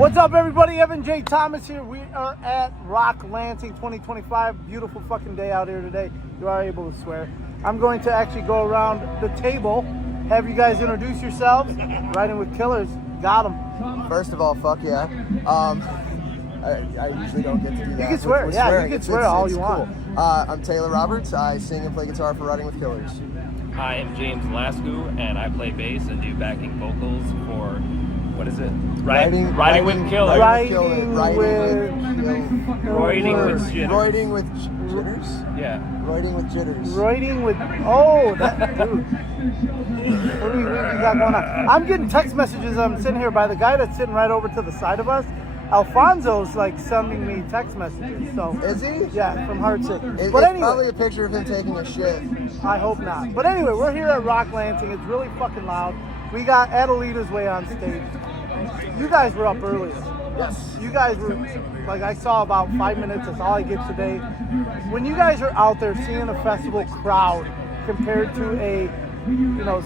What's up, everybody? Evan J. Thomas here. We are at Rock Lansing 2025. Beautiful fucking day out here today. You are able to swear. I'm going to actually go around the table, have you guys introduce yourselves. Riding with Killers. Got them. First of all, fuck yeah. I usually don't get to do that. You can swear. We're Yeah, swearing. you can swear all you cool. want. I'm Taylor Roberts. I sing and play guitar for Riding with Killers. I am James Lascu, and I play bass and do backing vocals for, what is it? Riding with Killers. Riding with jitters. Riding with jitters? Yeah. Riding with jitters. Riding with, oh, that, dude. What do we got going on? I'm getting text messages. I'm sitting here by the guy that's sitting right over to the side of us. Alfonso's like sending me text messages. So is he? Yeah, from Heart City. It's anyway, probably a picture of him taking a shit. I hope not. But anyway, we're here at Rock Lansing. It's really fucking loud. We got Adelita's Way on stage. You guys were up earlier. Yes. You guys were, like, I saw about 5 minutes. That's all I get today. When you guys are out there seeing a festival crowd compared to a,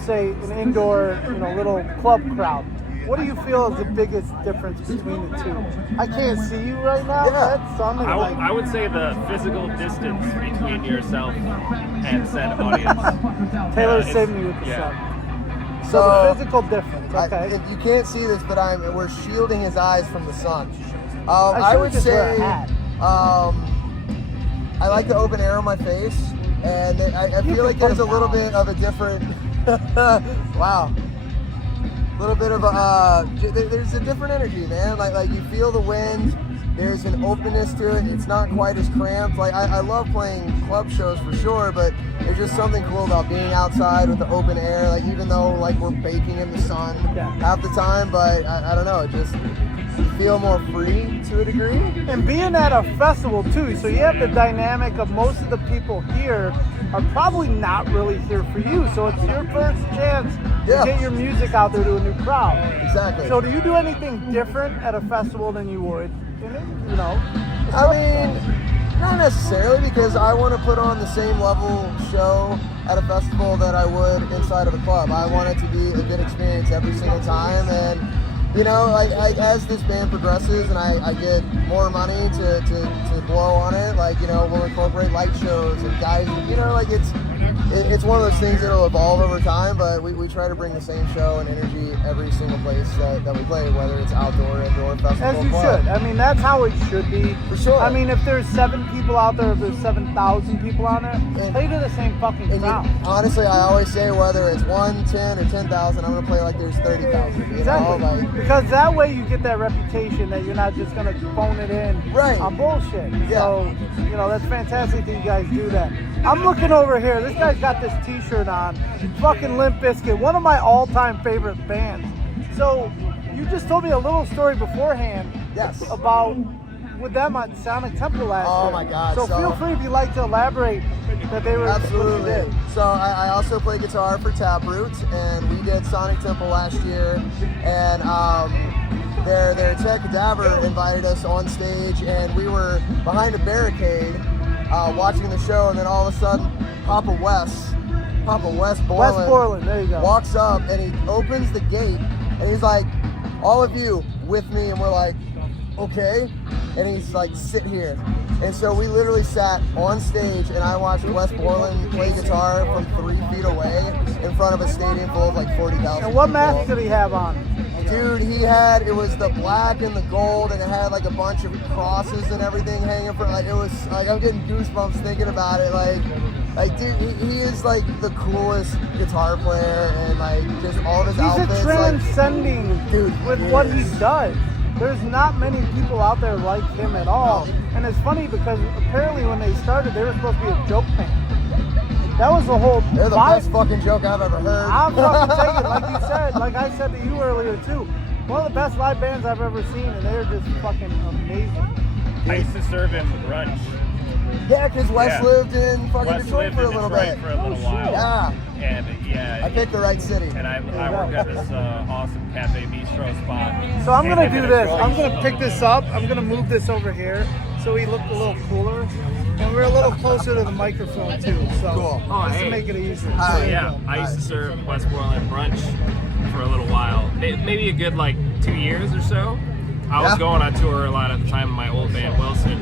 say an indoor, little club crowd, what do you feel is the biggest difference between the two? I can't see you right now. Yeah. That's something I would say the physical distance between yourself and said audience. Taylor's saving me with the sun. So the physical difference, okay. You can't see this, but we're shielding his eyes from the sun. I I would just wear a say hat. I like the open air on my face, and I feel like there's a little bit of a different. Wow. A little bit of there's a different energy, man. Like you feel the wind. There's an openness to it. It's not quite as cramped. Like I love playing club shows for sure, but there's just something cool about being outside with the open air. Like even though like we're baking in the sun half the time, but I don't know. It just you feel more free to a degree. And being at a festival too, so you have the dynamic of most of the people here are probably not really here for you. So it's your first chance to get your music out there to a new crowd. Exactly. So do you do anything different at a festival than you would? I mean, not necessarily, because I want to put on the same level show at a festival that I would inside of a club. I want it to be a good experience every single time, and like as this band progresses and I get more money to blow on it, we'll incorporate light shows and guys, like it's one of those things that'll evolve over time, but we try to bring the same show and energy every single place that we play, whether it's outdoor, indoor, festival, as you club. should. I mean, that's how it should be. For sure. I mean, if there's 7 people out there, if there's 7,000 people on there, play to the same fucking crowd. Honestly, I always say whether it's 1, 10, or 10,000, I'm going to play like there's 30,000. Exactly. Because that way you get that reputation that you're not just going to phone it in on bullshit. Yeah. So, that's fantastic that you guys do that. I'm looking over here. This guy's got this t-shirt on. Fucking Limp Bizkit, one of my all-time favorite bands. So, you just told me a little story beforehand about with them on Sonic Temple last year. Oh my God. So feel free if you'd like to elaborate that they were absolutely. What you did. So I also play guitar for Taproot, and we did Sonic Temple last year, and their tech Cadaver invited us on stage, and we were behind a barricade watching the show, and then all of a sudden Papa West Borland, there you go, walks up and he opens the gate and he's like, all of you with me, and we're like, okay, and he's like, sit here. And so we literally sat on stage, and I watched Wes Borland play guitar from 3 feet away in front of a stadium full of like 40,000 And what people. mask did he have on? Dude, it was the black and the gold, and it had like a bunch of crosses and everything hanging from, like, it was like, I'm getting goosebumps thinking about it. Like dude, he is like the coolest guitar player, and like just all of his outfits. He's a transcending dude with what he does. There's not many people out there like him at all. And it's funny because apparently when they started, they were supposed to be a joke band. That was the whole vibe. They're the best fucking joke I've ever heard. I'm fucking taking it, like you said, like I said to you earlier too. One of the best live bands I've ever seen, and they're just fucking amazing. I used to serve in brunch. Yeah, because Wes lived in fucking Detroit for a little bit. For a little while. Yeah. And I picked the right city. And I work at this awesome cafe bistro spot. So I'm gonna do this. I'm gonna pick this up. I'm gonna move this over here so he looked a little cooler, and we're a little closer to the microphone too. So cool. just to make it easier. I used to serve West Borland brunch for a little while, maybe a good like 2 years or so. I was going on tour a lot at the time in my old band Wilson,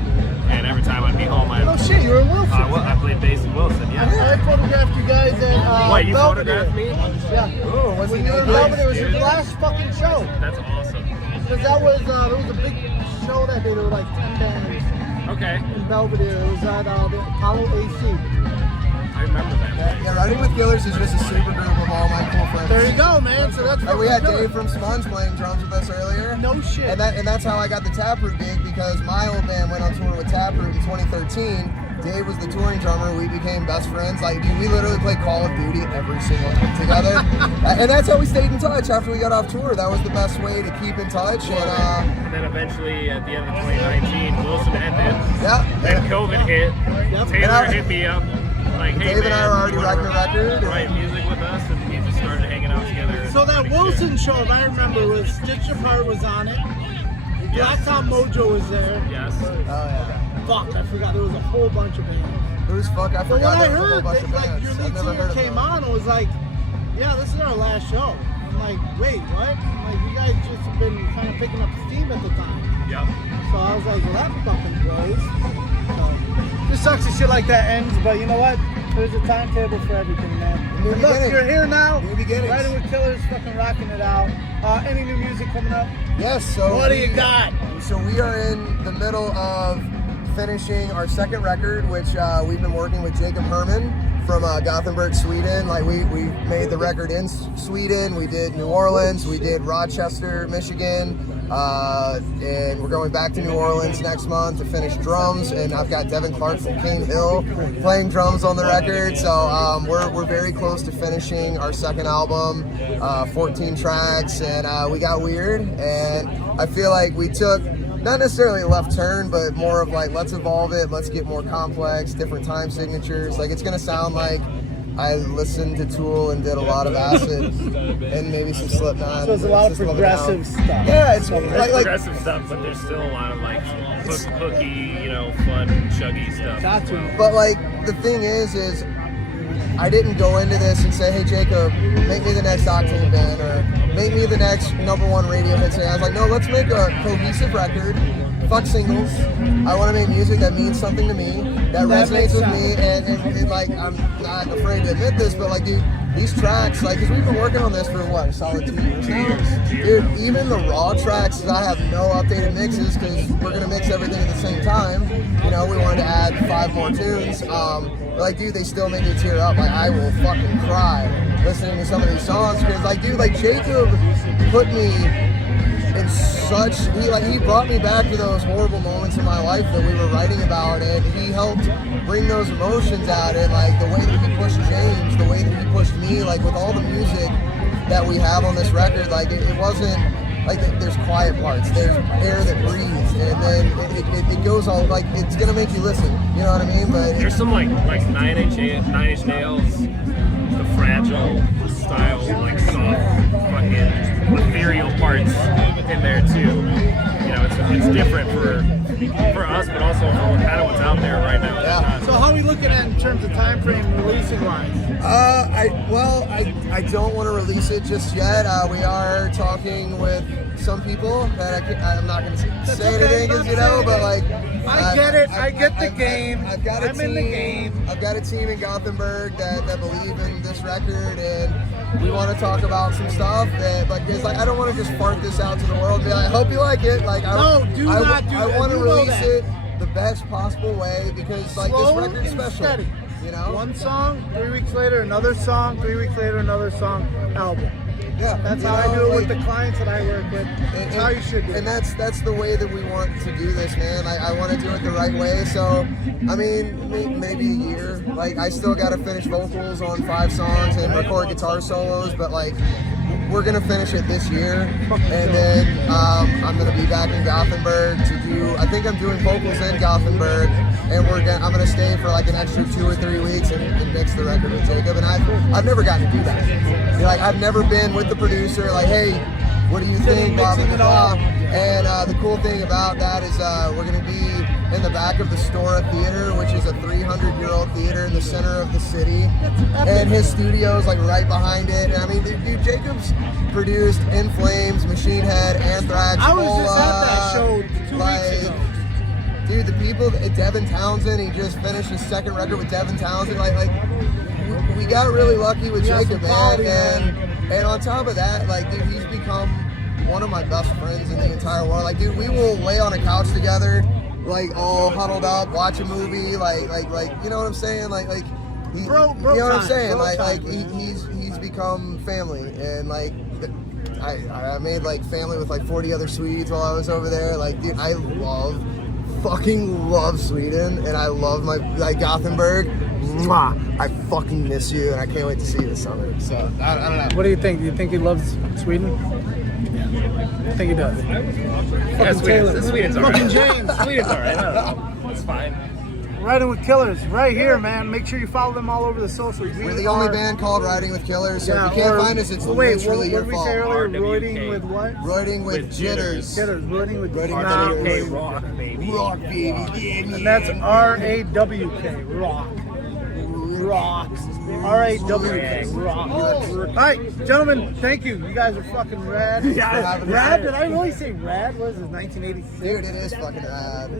and every time I'd be home, Oh shit, you were in Wilson. I played bass in Wilson. Yeah. I photographed you guys at Wait, you Belvedere. photographed me? Yeah. Oh, what's When you were in Belvedere, it was your last fucking show. That's awesome. Because that was it was a big show that day. There were like 10 bands Okay. in Belvedere. It was at the Apollo AC. I remember that. Yeah, Riding with Killers is just a super group of all my cool friends. There you go, man. So that's And we had Dave from Sponge playing drums with us earlier. No shit. And that's how I got the Taproot gig, because my old band went on tour with Taproot in 2013. Dave was the touring drummer. We became best friends. Like, dude, we literally played Call of Duty every single night together. And that's how we stayed in touch after we got off tour. That was the best way to keep in touch. And then eventually, at the end of 2019, Wilson ended. Yeah. Then COVID hit. Taylor hit me up. Like, hey, Dave and I man, were already you wanna writing a record. Write music with us, and we just started hanging out together. So that Wilson show, if I remember, was Stitch Apart was on it. Black Tom Mojo was there. Yes. Oh, yeah. Fuck, I forgot. There was a whole bunch of bands. Who's fuck? I But when forgot I there was a whole heard bunch that, of like, bands. your I've lead never singer heard of came them. on, it was like, yeah, this is our last show. I'm like, wait, what? I'm like, you guys just have been kind of picking up steam at the time. Yep. So I was like, well, that fucking plays. So, just sucks that shit like that ends, but you know what? There's a timetable for everything, man. New And look, beginnings. you're here now. New beginnings. Riding with Killers, fucking rocking it out. Any new music coming up? Yes, so What do you got? So we are in the middle of finishing our second record, which we've been working with Jacob Herman from Gothenburg, Sweden. Like we made the record in Sweden, we did New Orleans, we did Rochester, Michigan, and we're going back to New Orleans next month to finish drums. And I've got Devin Clark from Cane Hill playing drums on the record. So we're very close to finishing our second album, 14 tracks, and we got weird. And I feel like we took not necessarily a left turn, but more of like, let's evolve it, let's get more complex, different time signatures. Like, it's gonna sound like I listened to Tool and did a lot of Acid and maybe some Slipknot. So it's a lot of System of a progressive Down. stuff. Yeah, it's There's like progressive stuff, but there's still a lot of like hooky, fun, chuggy stuff. Got as to. well. But like the thing is I didn't go into this and say, hey Jacob, make me the next Octane band or make me the next #1 radio hit. I was like, no, let's make a cohesive record. Fuck singles. I want to make music that means something to me, that resonates with me, and like, I'm not afraid to admit this, but like, dude, these tracks, like, because we've been working on this for what, a solid 2 years now? Dude, even the raw tracks, I have no updated mixes because we're gonna mix everything at the same time. We wanted to add 5 more tunes. Like, dude, they still make me tear up. Like, I will fucking cry listening to some of these songs because, like, dude, like, Jacob put me in such, he brought me back to those horrible moments in my life that we were writing about, and he helped bring those emotions out. And like the way that he pushed James, the way that he pushed me, like with all the music that we have on this record, like it wasn't like there's quiet parts, there's air that breathes, and then it goes on, like it's gonna make you listen, you know what I mean? But There's some like Nine Inch Nails, the Fragile style, like soft, fucking ethereal parts in there too. It's different for us, but also for kind of what's out there right now. Yeah. So how are we looking at in terms of time frame releasing wise? I don't want to release it just yet. We are talking with some people that I'm not going to say anything, because but like I get it. I get the game. I've got a I'm team. in the game. I've got a team in Gothenburg that believe in this record, and we want to talk about some stuff that, like, because like I don't want to just fart this out to the world. And be like, I hope you like it. Like, I want to release it the best possible way because like Slow this record's and special. steady. One song, 3 weeks later, another song, 3 weeks later, another song, album. Yeah, That's how I do it with the clients that I work with. That's how you should do it. And that's the way that we want to do this, man. I want to do it the right way. So, I mean, maybe a year. Like, I still got to finish vocals on 5 songs and record guitar solos, but like, we're gonna finish it this year, and then I'm gonna be back in Gothenburg to do. I think I'm doing vocals in Gothenburg, and I'm gonna stay for like an extra 2 or 3 weeks and mix the record with Jacob. And I've never gotten to do that. Like, I've never been with the producer. Like, hey, what do you think? Blah blah blah. And the cool thing about that is we're gonna be in the back of the Stora Theater, which is a 300-year-old theater in the center of the city, and his studio is like right behind it. And I mean, dude, Jacob's produced In Flames, Machine Head, Anthrax, I was just at that dude, the people, Devin Townsend, he just finished his second record with Devin Townsend. We got really lucky with Jacob, man. And on top of that, like, dude, he's become one of my best friends in the entire world. Like, dude, we will lay on a couch together, like, all huddled up, watch a movie, like, you know what I'm saying? You know what I'm saying? He's become family, and like, I made like family with like 40 other Swedes while I was over there. Like, dude, I fucking love Sweden, and I love my Gothenburg. Mwah! I fucking miss you, and I can't wait to see you this summer. So I don't know. What do you think? Do you think he loves Sweden? I think he does. Yeah, Sweden's alright. Fucking James. Sweden's alright. I don't know. It's fine. Riding with Killers, right here, man. Make sure you follow them all over the socials. We're the only band called Riding with Killers, so if you can't find us, it's literally your fault. What did we say earlier? Roiding with what? Roiding with Jitters. Roiding with RWK rock, baby. Rock, baby. And that's R-A-W-K, rock. Rock. R-A-W-K, rock. All right, gentlemen, thank you. You guys are fucking rad. Rad? Did I really say rad? What is this, 1986? Dude, it is fucking rad.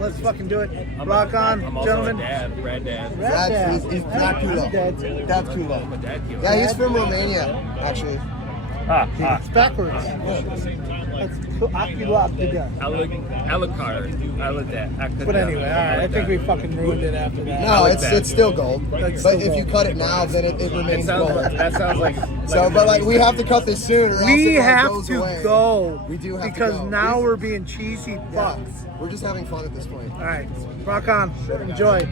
Let's fucking do it. Rock on, I'm also gentlemen. a dad, rad dad. He's Dracula. That's cool. I'm a dad killer. Yeah, he's from Romania, actually. It's backwards. That's Akulak the guy. But anyway, all right. I think we fucking ruined it after that. No, it's still gold. But if you cut it now, then it remains gold. That sounds like. But like we have to cut this soon, or else We it like, have goes to away. go. We do have because to go. now we're being cheesy Yeah. fucks. We're just having fun at this point. All right, rock on. Enjoy.